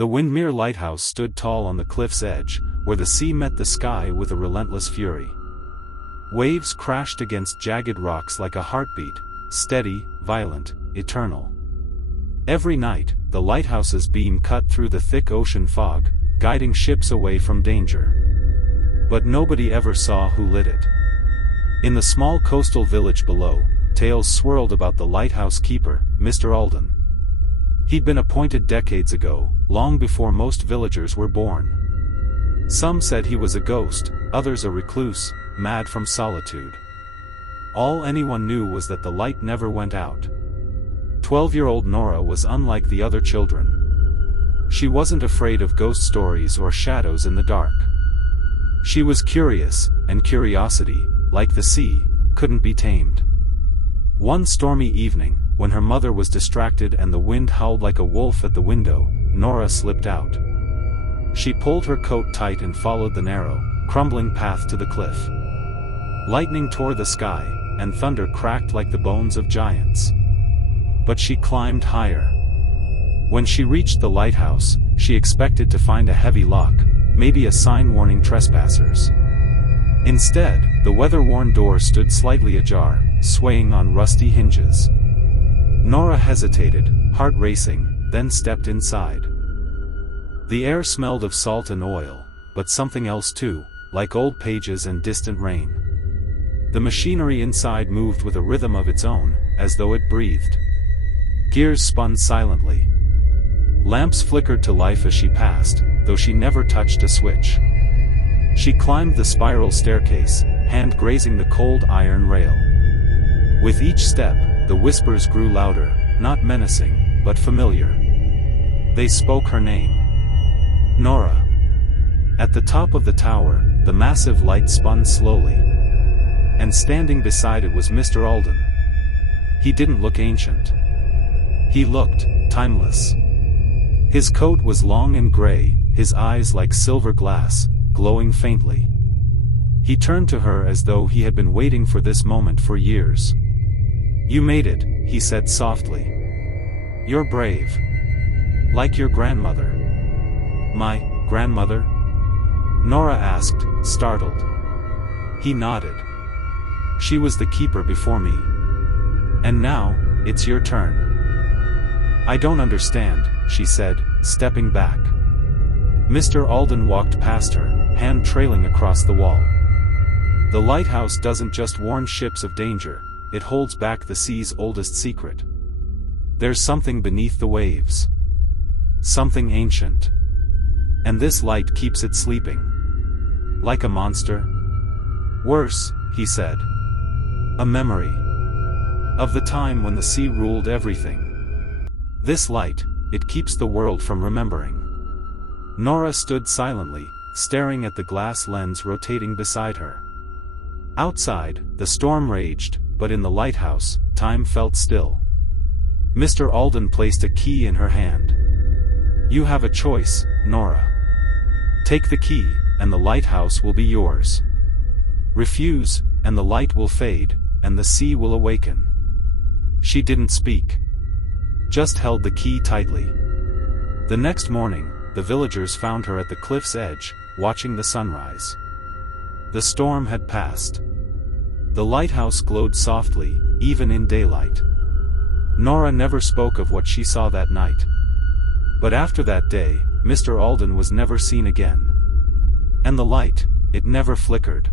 The Windmere Lighthouse stood tall on the cliff's edge, where the sea met the sky with a relentless fury. Waves crashed against jagged rocks like a heartbeat, steady, violent, eternal. Every night, the lighthouse's beam cut through the thick ocean fog, guiding ships away from danger. But nobody ever saw who lit it. In the small coastal village below, tales swirled about the lighthouse keeper, Mr. Alden. He'd been appointed decades ago, long before most villagers were born. Some said he was a ghost, others a recluse, mad from solitude. All anyone knew was that the light never went out. 12-year-old Nora was unlike the other children. She wasn't afraid of ghost stories or shadows in the dark. She was curious, and curiosity, like the sea, couldn't be tamed. One stormy evening, when her mother was distracted and the wind howled like a wolf at the window, Nora slipped out. She pulled her coat tight and followed the narrow, crumbling path to the cliff. Lightning tore the sky, and thunder cracked like the bones of giants. But she climbed higher. When she reached the lighthouse, she expected to find a heavy lock, maybe a sign warning trespassers. Instead, the weather-worn door stood slightly ajar, swaying on rusty hinges. Nora hesitated, heart racing, then stepped inside. The air smelled of salt and oil, but something else too, like old pages and distant rain. The machinery inside moved with a rhythm of its own, as though it breathed. Gears spun silently. Lamps flickered to life as she passed, though she never touched a switch. She climbed the spiral staircase, hand grazing the cold iron rail. With each step, the whispers grew louder, not menacing, but familiar. They spoke her name. Nora. At the top of the tower, the massive light spun slowly. And standing beside it was Mr. Alden. He didn't look ancient. He looked timeless. His coat was long and gray, his eyes like silver glass, glowing faintly. He turned to her as though he had been waiting for this moment for years. "You made it," he said softly. "You're brave. Like your grandmother." "My grandmother?" Nora asked, startled. He nodded. "She was the keeper before me. And now, it's your turn." "I don't understand," she said, stepping back. Mr. Alden walked past her, hand trailing across the wall. "The lighthouse doesn't just warn ships of danger, it holds back the sea's oldest secret. There's something beneath the waves. Something ancient. And this light keeps it sleeping. Like a monster. Worse," he said. "A memory. Of the time when the sea ruled everything. This light, it keeps the world from remembering." Nora stood silently, staring at the glass lens rotating beside her. Outside, the storm raged, but in the lighthouse, time felt still. Mr. Alden placed a key in her hand. "You have a choice, Nora. Take the key, and the lighthouse will be yours. Refuse, and the light will fade, and the sea will awaken." She didn't speak. Just held the key tightly. The next morning, the villagers found her at the cliff's edge, watching the sunrise. The storm had passed. The lighthouse glowed softly, even in daylight. Nora never spoke of what she saw that night. But after that day, Mr. Alden was never seen again. And the light, it never flickered.